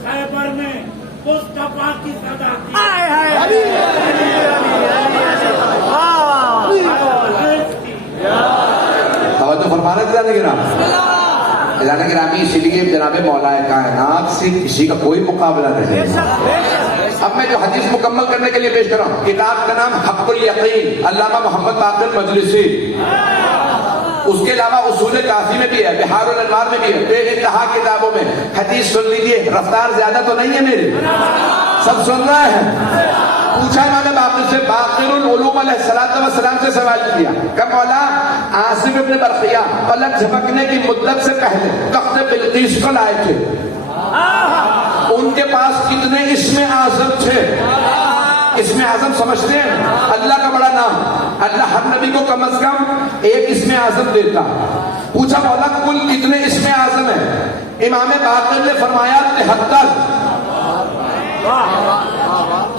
خیبر میں مصطفیٰ کی صدا کی. توجہ فرمانا جانے گرامی، اسی لیے جناب مولا کائنات سے کسی کا کوئی مقابلہ نہیں. اب میں جو حدیث مکمل کرنے کے لیے پیش کر رہا ہوں، کتاب کا نام حق الیقین، علامہ محمد باقر مجلسی. اس کے علاوہ اصول کافی میں بھی ہے، بحار الانوار میں بھی ہے، بے انتہا کتابوں میں. حدیث سن لیجئے، رفتار زیادہ تو نہیں ہے میری، سب سن رہے ہیں. پوچھا امام باقر سے، باقر العلوم علیہ السلام سے سوال کیا کہ مولا عاصم ابن برقیہ پلک جھپکنے کی مدت سے پہلے تخت بلقیس کو لائے تھے، ان کے پاس کتنے اسم اعظم تھے؟ اسم اعظم سمجھتے ہیں؟ اللہ کا بڑا نام. اللہ ہر نبی کو کم از کم ایک اسم اعظم دیتا. پوچھا مولا کل کتنے اسم اعظم ہیں؟ امام باقر نے فرمایا 73.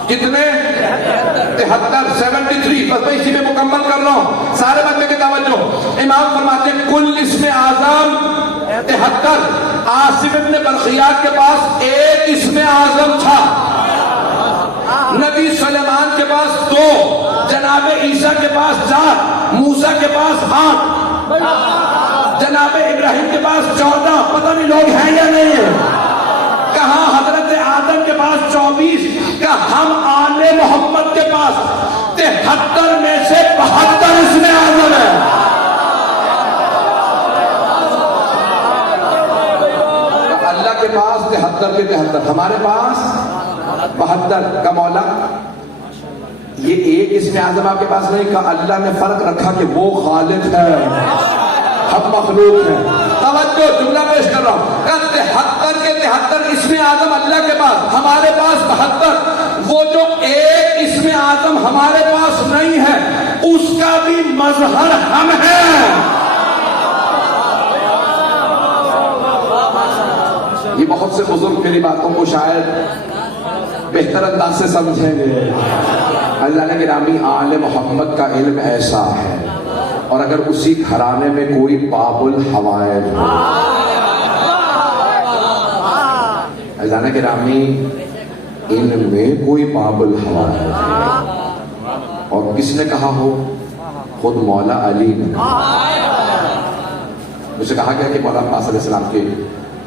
کتنے؟ 73. 73. بس میں اسی میں مکمل کر رہا ہوں, سارے بندے کی توجہ. امام فرماتے ہیں کل اسم اعظم 73. عاصم ابن برقیات کے پاس ایک اسم اعظم تھا, نبی سلیمان کے پاس 2, جناب عیسیٰ کے پاس 4, موسیٰ کے پاس 8, جناب ابراہیم کے پاس 14. پتہ نہیں لوگ ہیں یا نہیں ہیں. کہاں حضرت آدم کے پاس 24. کہ ہم آل محمد کے پاس 73 میں سے 72 اسم اعظم ہے. اللہ کے پاس 73 کے 73, ہمارے پاس 72. کا مولا یہ ایک اسم اعظم آپ کے پاس نہیں, کہ اللہ نے فرق رکھا کہ وہ خالق ہے, ہم مخلوق ہیں. توجہ, جملہ پیش کر رہا ہوں. 73 کے 73 اسم اعظم اللہ کے پاس, ہمارے پاس 72. وہ جو ایک اسم اعظم ہمارے پاس نہیں ہے, اس کا بھی مظہر ہم ہیں. یہ بہت سے بزرگ میری باتوں کو شاید بہتر انداز سے سمجھیں گے. اللہ کے گرامی, آل محمد کا علم ایسا ہے, اور اگر اسی گھرانے میں کوئی باب الحوائج ہو, اللہ کے گرامی علم میں کوئی باب الحوائج, اور کس نے کہا ہو؟ خود مولا علی نے. مجھے کہا گیا کہ مولا عباس علیہ السلام کے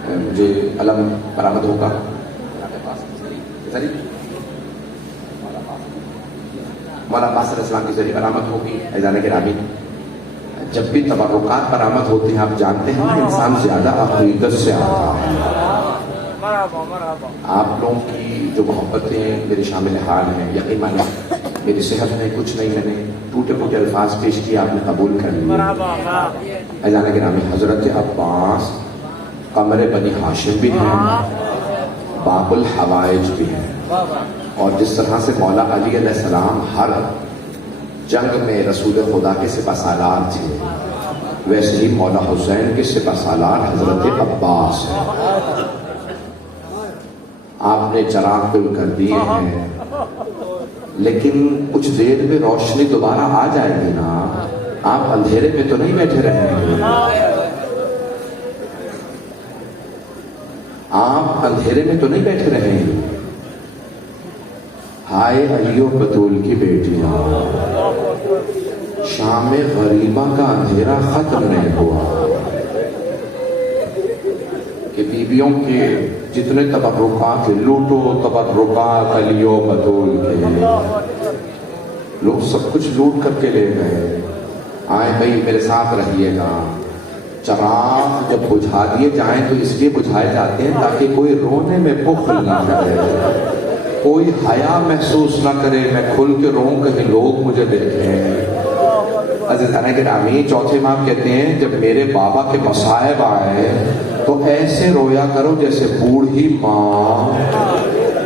مجھے علم برآمد ہوگا. مولا عباس علیہ السلام کی ذریعے برآمد ہوگی. ایزان گرامی, جب بھی تبرکات برآمد ہوتے ہیں, آپ جانتے ہیں انسان زیادہ عقیدت سے آتا ہے. آپ لوگوں کی جو محبتیں میرے شامل حال ہیں, یقیناً میری صحت میں کچھ نہیں, میں نے ٹوٹے پھوٹے الفاظ پیش کیے, آپ نے قبول کر لیا. ایزان گرامی, حضرت عباس قمر بنی ہاشم بھی ہیں, باب الحوائج بھی ہیں, اور جس طرح سے مولا علی علیہ السلام ہر جنگ میں رسول خدا کے سپہ سالار تھے, ویسے ہی مولا حسین کے سپہ سالار حضرت عباس ہیں. آپ نے چراغ گل کر دیے ہیں, لیکن کچھ دیر میں روشنی دوبارہ آ جائے گی نا, آپ اندھیرے میں تو نہیں بیٹھے رہیں گے. آپ اندھیرے میں تو نہیں بیٹھے رہیں گے. ہائے علیو بطول کی بیٹیاں, شام غریبہ کا اندھیرا ختم نہیں ہوا, کہ بیویوں کے جتنے تبرکات, لوٹو تبرکات علیو بطول کے, لوگ سب کچھ لوٹ کر کے لے گئے. آئے بھائی میرے ساتھ رہیے گا. چراغ جب بجھا دیے جائیں تو اس لیے بجھائے جاتے ہیں تاکہ کوئی رونے میں بخل نہ کرے, کوئی حیا محسوس نہ کرے, میں کھل کے روں کہیں لوگ مجھے دیکھیں. عزیزان گرامی, چوتھے امام کہتے ہیں جب میرے بابا کے مصائب آئے تو ایسے رویا کرو جیسے بوڑھی ماں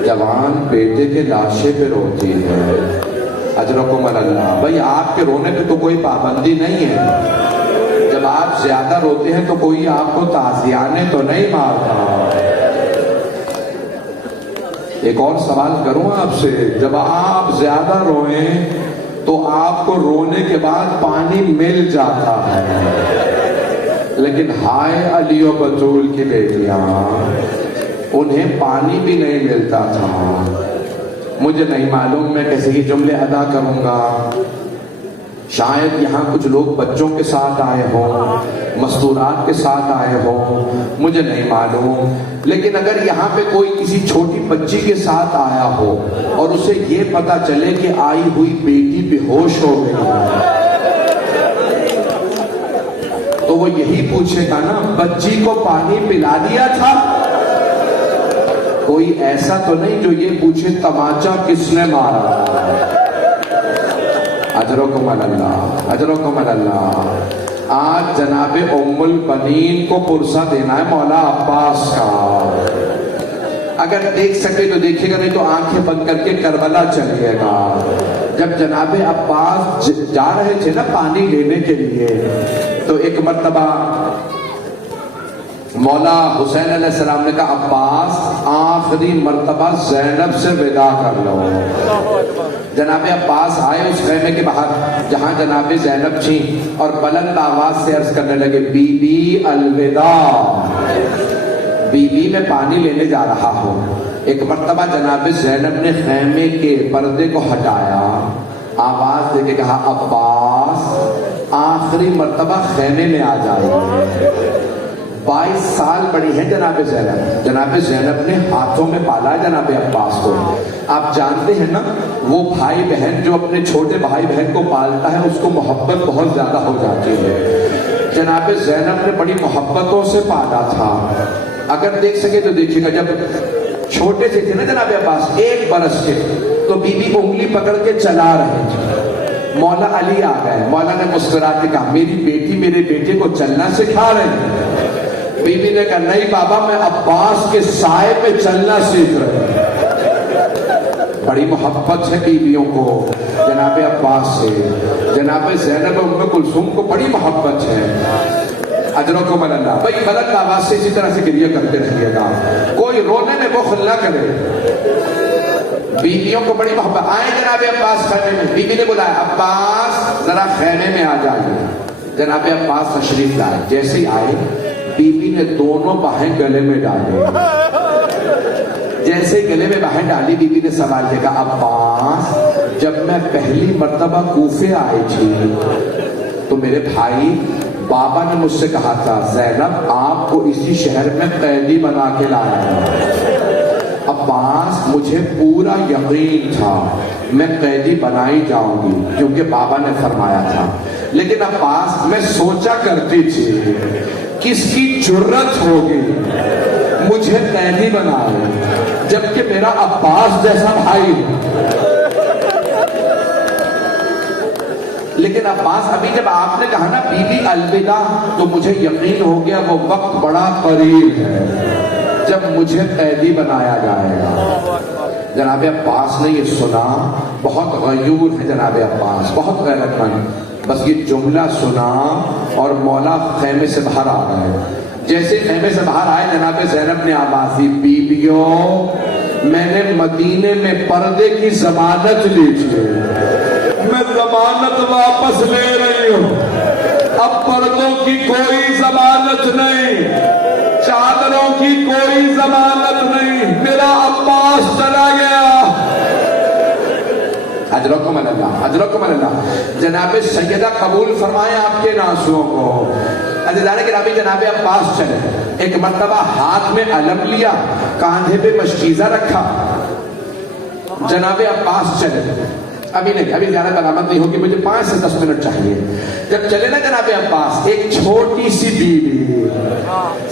جوان بیٹے کے لاشے پہ روتی ہے. اجرکم اللہ. بھائی آپ کے رونے پہ تو کوئی پابندی نہیں ہے, جب آپ زیادہ روتے ہیں تو کوئی آپ کو تعزیانے تو نہیں مارتا. ایک اور سوال کروں آپ سے, جب آپ زیادہ روئیں تو آپ کو رونے کے بعد پانی مل جاتا ہے, لیکن ہائے علی و بطول کی بیٹیاں, انہیں پانی بھی نہیں ملتا تھا. مجھے نہیں معلوم میں کیسے ہی جملے ادا کروں گا. شاید یہاں کچھ لوگ بچوں کے ساتھ آئے ہوں, مستورات کے ساتھ آئے ہوں, مجھے نہیں معلوم, لیکن اگر یہاں پہ کوئی کسی چھوٹی بچی کے ساتھ آیا ہو اور اسے یہ پتا چلے کہ آئی ہوئی بیٹی بے ہوش ہو گئی تو وہ یہی پوچھے گا نا, بچی کو پانی پلا دیا تھا؟ کوئی ایسا تو نہیں جو یہ پوچھے تماچا کس نے مارا. اجرکم اللہ, اجرکم اللہ. آج جناب ام البنین کو پرسہ دینا ہے مولا عباس کا. اگر دیکھ سکے تو دیکھے گا, نہیں تو آنکھیں بند کر کے کربلا چلیے گا. جب جناب عباس جا رہے تھے نا پانی لینے کے لیے، تو ایک مرتبہ مولا حسین علیہ السلام نے کہا عباس آخری مرتبہ زینب سے وداع کر لو۔ جناب عباس آئے اس خیمے کے باہر جہاں جناب زینب تھیں اور بلند آواز سے عرض کرنے لگے بی بی الوداع، بی بی میں پانی لینے جا رہا ہوں۔ ایک مرتبہ جناب زینب نے خیمے کے پردے کو ہٹایا، آواز دے کے کہا عباس آخری مرتبہ خیمے میں آ جائے۔ 22 سال بڑی ہے جناب زینب، جناب زینب نے ہاتھوں میں پالا جناب عباس کو۔ آپ جانتے ہیں نا وہ بھائی بہن جو اپنے چھوٹے بھائی بہن کو پالتا ہے اس کو محبت بہت زیادہ ہو جاتی ہے۔ جناب زینب نے بڑی محبتوں سے پالا تھا۔ اگر دیکھ سکے تو دیکھیے گا، جب چھوٹے سے تھے نا جناب عباس 1 برس کے، تو بی بی انگلی پکڑ کے چلا رہے تھے، مولا علی آ گئے، مولا نے مسکرا کے کہا میری بیٹی میرے بیٹے کو چلنا سکھا رہے ہیں۔ بی بی نے کہا نہیں بابا میں عباس کے سائے پہ چلنا سیکھ رہے ہیں۔ بڑی محبت ہے بیویوں کو جناب عباس سے، جناب زینب ام کلثوم کو بڑی محبت ہے۔ اجرکم اللہ، بھائی بلند آواز سے اسی طرح سے گریہ کرتے رہیے گا، کوئی رونے میں بخل نہ کرے۔ بیویوں کو بڑی محبت۔ آئے جناب عباس خیمے میں، بی بی نے بلایا عباس ذرا خیمے میں آ جائیے۔ جناب عباس تشریف لائے، جیسے ہی آئے بی بی نے دونوں باہیں گلے میں ڈالے۔ جیسے گلے میں باہیں ڈالی بی بی نے سوال کیا، کہا عباس جب میں پہلی مرتبہ کوفے آئی تھی تو میرے بھائی بابا نے مجھ سے کہا تھا زینب آپ کو اسی شہر میں قیدی بنا کے لایا ہے۔ عباس مجھے پورا یقین تھا میں قیدی بنائی جاؤں گی کیونکہ بابا نے فرمایا تھا، لیکن عباس میں سوچا کرتی تھی کس کی جرت ہوگی مجھے قیدی بنائے جبکہ میرا عباس جیسا بھائی۔ لیکن عباس ابھی جب آپ نے کہا نا بی بی الوداع تو مجھے یقین ہو گیا وہ وقت بڑا قریب ہے جب مجھے قیدی بنایا جائے گا۔ جناب عباس نے یہ سنا، بہت غیور ہے جناب عباس، بہت غیرت مند، بس یہ جملہ سنا اور مولا خیمے سے باہر آ گئے۔ جیسے خیمے سے باہر آئے جناب زینب نے آواز دی بیویوں میں نے مدینے میں پردے کی ضمانت لی تھی، میں ضمانت واپس لے رہی ہوں، اب پردوں کی کوئی ضمانت نہیں، چادروں کی کوئی ضمانت نہیں، میرا عباس چلا گیا۔ اجرکم اللہ، اجرکم اللہ۔ جناب سیدہ قبول فرمائے آپ کے ناسوں کو۔ عزیزان گرامی جناب عباس چلے، ایک مرتبہ ہاتھ میں علم لیا، کاندھے پہ مشکیزہ رکھا، جناب عباس چلے۔ ابھی نہیں، ابھی زیادہ برآمد نہیں ہوگی، مجھے 5 سے 10 منٹ چاہیے۔ جب چلے نا جناب عباس، ایک چھوٹی سی بیوی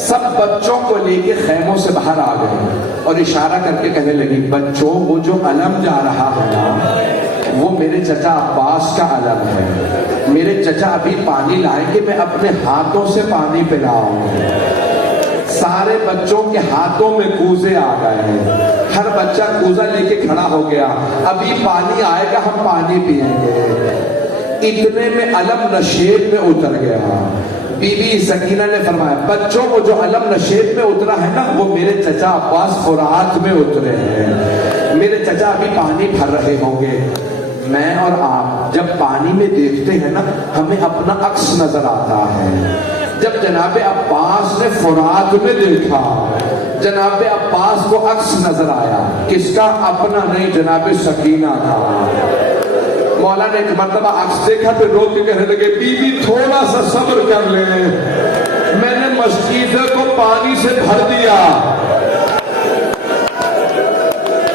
سب بچوں کو لے کے خیموں سے باہر آ گئے اور اشارہ کر کے کہنے لگی بچوں وہ جو علم جا رہا ہے نا وہ میرے چچا عباس کا علم ہے، میرے چچا ابھی پانی لائیں گے، میں اپنے ہاتھوں سے پانی پلاؤں۔ سارے بچوں کے ہاتھوں میں کوزے آ گئے ہیں، ہر بچہ کوزہ لے کے کھڑا ہو گیا، ابھی پانی آئے گا ہم پانی پیئیں گے۔ اتنے میں علم نشیب میں اتر گیا۔ بی بی سکینہ نے فرمایا بچوں وہ جو علم نشیب میں اترا ہے نا وہ میرے چچا عباس فرات میں اترے ہیں، میرے چچا ابھی پانی بھر رہے ہوں گے۔ میں اور آپ جب پانی میں دیکھتے ہیں نا ہمیں اپنا عکس نظر آتا ہے۔ جب جناب عباس نے فرات میں دیکھا، جناب عباس کو عکس نظر آیا، کس کا؟ اپنا نہیں، جناب سکینہ کا۔ مولا نے ایک مرتبہ عکس دیکھا پھر رو کے کہنے لگے بی بی تھوڑا سا صبر کر لے، میں نے مشکیزے کو پانی سے بھر دیا۔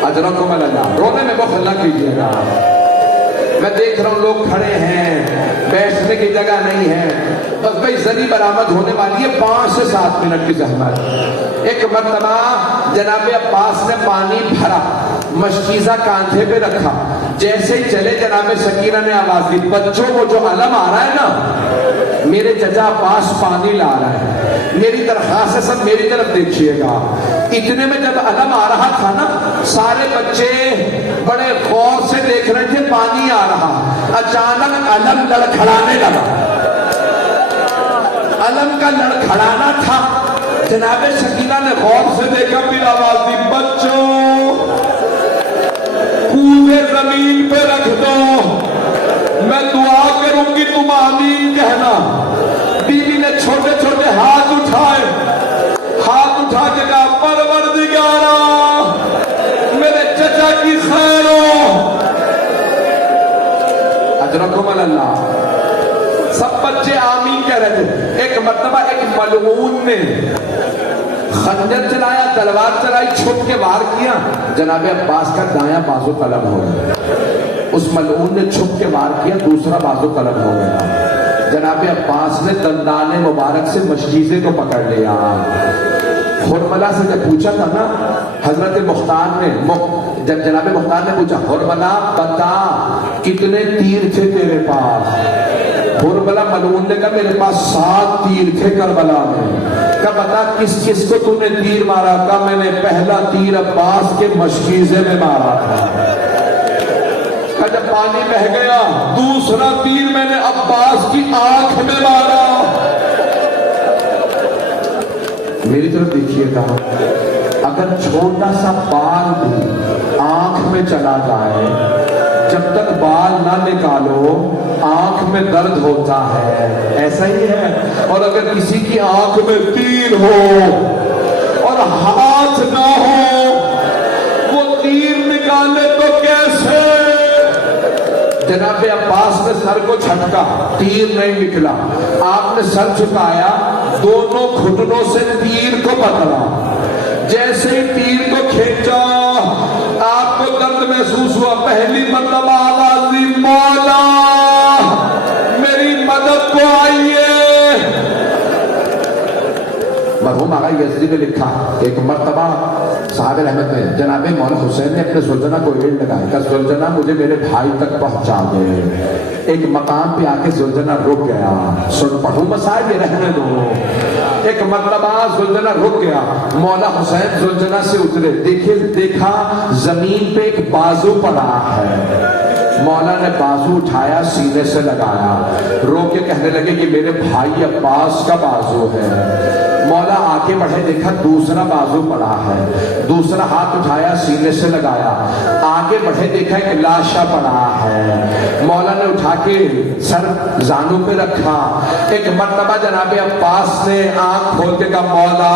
اجرکم اللہ، رونے میں بخل نہ کیجیے گا۔ میں دیکھ رہا ہوں لوگ کھڑے ہیں، بیٹھنے کی جگہ نہیں ہے، بس بھائی زنی برآمد ہونے والی ہے، 5 سے 7 منٹ کی زحمت۔ ایک مرتبہ جناب عباس نے پانی بھرا، مشکیزہ کاندھے پہ رکھا، جیسے ہی چلے جناب سکینہ نے آواز دی بچوں وہ جو علم آ رہا ہے نا میرے چچا عباس پانی لا رہا ہے، میری درخواست ہے سب میری طرف دیکھیے گا۔ اتنے میں جب علم آ رہا تھا نا، سارے بچے بڑے غور سے دیکھ رہے تھے، پانی آ رہا، اچانک علم لڑکھڑانے لگا۔ علم کا لڑکھڑانا تھا، جناب سکینہ نے غور سے دیکھا، پھر آواز دی، بچوں کوزے زمین پہ رکھ دو، میں دعا کروں گی تم آمین کہنا۔ بیوی نے چھوٹے چھوٹے ہاتھ اٹھائے، ہاتھ اٹھا کے کہا، پروردگارا میرے چچا کی خیر ہو، اجرکم اللہ۔ سب بچے آمین کہہ رہے تھے۔ ایک مرتبہ ایک ملعون نے خنجر چلایا، تلوار چلائی، چھپ کے وار کیا، جناب عباس کا دایاں بازو قلم ہو گیا۔ اس ملعون نے چھپ کے وار کیا، دوسرا بازو قلم ہو گیا۔ جناب عباس نے دندان مبارک سے مشکیزے کو پکڑ لیا۔ حرملہ سے جب پوچھا تھا نا حضرت مختار نے، جب جناب مختار نے پوچھا، حرملہ بتا کتنے تیر تھے تیرے پاس؟ حرملہ ملعون نے کہا میرے پاس 7 تیر تھے کربلا میں۔ کہا بتا کس کس کو تم نے تیر مارا؟ کہا میں نے پہلا تیر عباس کے مشکیزے میں مارا تھا۔ کہا جب پانی بہہ گیا دوسرا تیر میں نے عباس کی آنکھ میں مارا۔ میری طرف دیکھیے گا، اگر چھوٹا سا بال بھی آنکھ میں چلا جائے، جب تک بال نہ نکالو آنکھ میں درد ہوتا ہے، ایسا ہی ہے۔ اور اگر کسی کی آنکھ میں تیر ہو اور ہاتھ نہ ہو، وہ تیر نکالے تو کیسے؟ جناب عباس نے سر کو جھٹکا، تیر نہیں نکلا۔ آپ نے سر جھکایا، دونوں گھٹنوں سے تیر کو پکڑا، جیسے ہی تیر کو کھینچا آپ کو درد محسوس ہوا۔ پہلی مرتبہ آواز دی، مولا میری مدد کو آئیے۔ مرحوم آقا یزدی نے لکھا، ایک مرتبہ صاحب رحمت میں جناب مولا حسین نے اپنے سلطنہ کو ایڈ لگایا کہ سلطنہ مجھے میرے بھائی تک پہنچا دے۔ ایک مقام پہ آ کے سلطنہ رک گیا، سن پڑھوں مسائل یہ رہنے دو۔ ایک مرتبہ سلطنہ رک گیا، مولا حسین سلطنہ سے اترے، دیکھا زمین پہ ایک بازو پڑا ہے۔ مولا نے بازو اٹھایا، سینے سے لگایا، رو کے کہنے لگے کہ میرے بھائی عباس کا بازو ہے۔ مولا آگے بڑھے، دیکھا دوسرا بازو پڑا ہے، دوسرا ہاتھ اٹھایا، سینے سے لگایا، آگے بڑھے، دیکھا ایک لاشا پڑا ہے۔ مولا نے اٹھا کے سر زانوں پہ رکھا۔ ایک مرتبہ جناب عباس نے آنکھ کھول کے کہا، مولا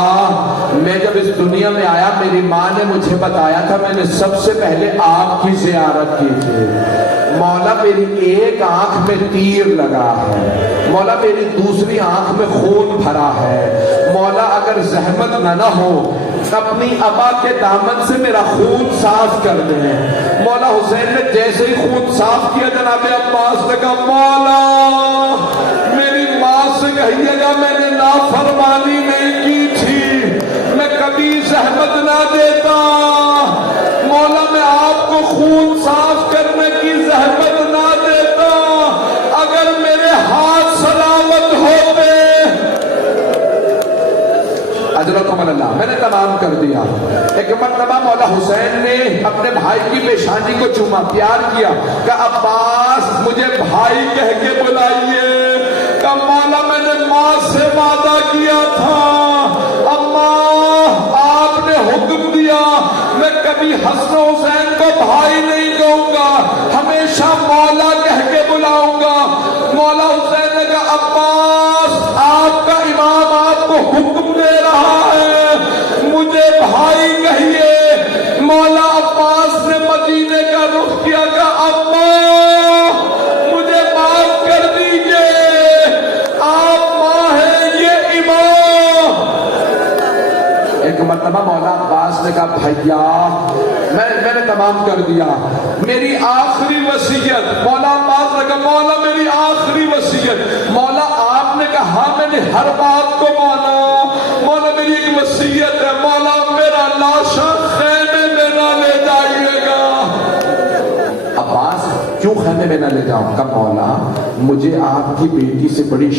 میں جب اس دنیا میں آیا میری ماں نے مجھے بتایا تھا میں نے سب سے پہلے آپ کی زیارت کی تھی۔ مولا میری ایک آنکھ میں تیر لگا ہے، مولا میری دوسری آنکھ میں خون بھرا ہے، مولا اگر زحمت نہ ہو اپنی ابا کے دامن سے میرا خون صاف کر دیں۔ مولا حسین نے جیسے ہی خون صاف کیا، جناب عباس نے کہا، مولا میری ماں سے کہیے گا میں نے نافرمانی نہیں کی تھی، میں کبھی زحمت نہ دیتا۔ مولا میں آپ کو خون صاف کرنے کی زحمت نہ دیتا اگر میرے ہاتھ سلامت ہوتے۔ اجرکم اللہ، میں نے تمام کر دیا۔ ایک مرتبہ مولا حسین نے اپنے بھائی کی پیشانی کو چوما، پیار کیا، کہ عباس مجھے بھائی کہہ کے بلائیے۔ کہ مولا میں نے ماں سے وعدہ کیا تھا، اماں آپ نے حکم دیا میں کبھی حسن حسین کو بھائی نہیں کہوں گا، ہمیشہ مولا کہہ کے بلاؤں گا۔ مولا حسین نے کہا، عباس آپ کا امام آپ کو حکم دے رہا ہے، مجھے بھائی کہیے۔ مولا عباس نے مدینے کا رخ کیا کہ اماں مجھے معاف کر دیجئے، آپ ماں ہیں یہ امام۔ ایک مرتبہ مولا عباس نے کہا، بھائیا میں نے تمام کر دیا، میری آخری وصیت۔ مولا عباس نے کہا، مولا میری آخری وصیت۔ مولا آپ نے کہا، ہاں میں نے ہر بات کو مانا، مولا میری ایک وصیت ہے، مولا میرا لاشا خیمے میں نہ لے جائیے گا۔ عباس کیوں خیمے میں نہ لے جاؤں گا؟ مولا مجھے آپ کی بیٹی سے بڑی